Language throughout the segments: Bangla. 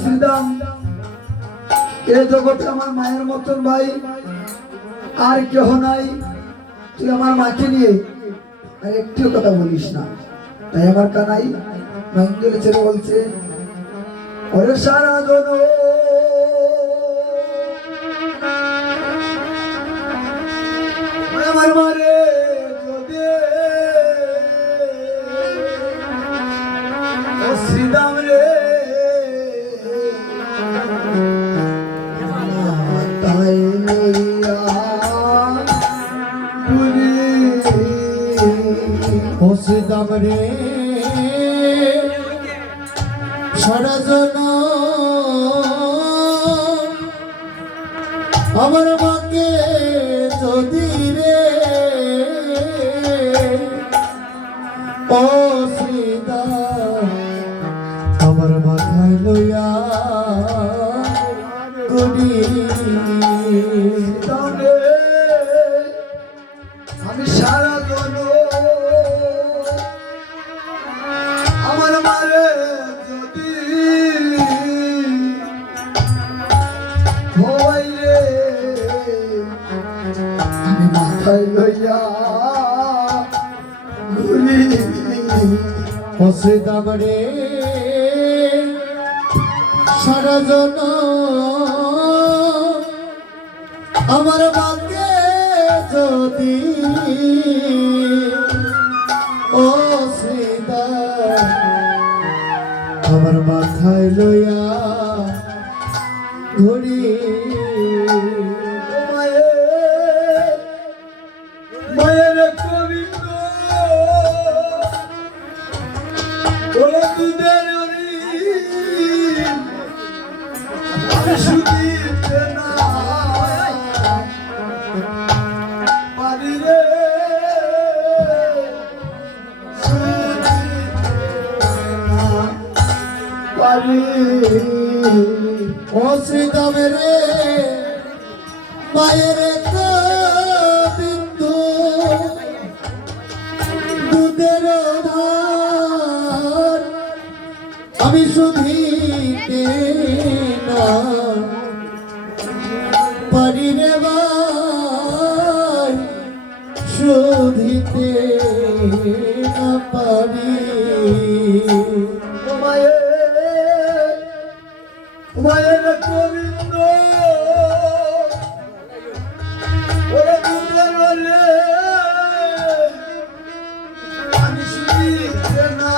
শ্রীদাম এ জগতে আমার মায়ের মতন ভাই আর কেহ নাই। তুই আমার মাকে নিয়ে আর একটিও কথা বলিস না। তাই আমার কানাই নন্দলে ছেড়ে বলছে, ওরে সারা জন আমার মারে যদি ও শ্রীদাম রে তাই লইয়া ও শ্রীদাম রে সারা জন আমার মাকে যদি রে ও শ্রীদাম আমার মাথায় লইয়া গুনি আমি সারা জন আমার মারে যদি হইলে আমি মাথায় লইয়া ঘুরি। ও শ্রীদাম রে সারা জন আমার মাকে যদি ও শ্রীদাম আমার মাথায় লইয়া ঘুরি। মায়ের কবিন্দ ওরে দুধের শুধিতে না পারি রে পারি। ও শ্রীদাম রে মায়ের বিন্দু দুধের ধার আমি শুধিতে না পারি রে ভাই, শুধিতে না পারি। মায়ের গোবিন্দ ওরে দুধের রে আমি শুনিতে না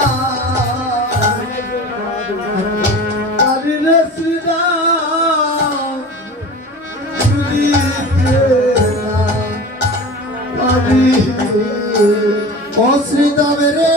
পারি রে শ্রীরাম শুনিতে না পারি। ও শ্রীদাম রে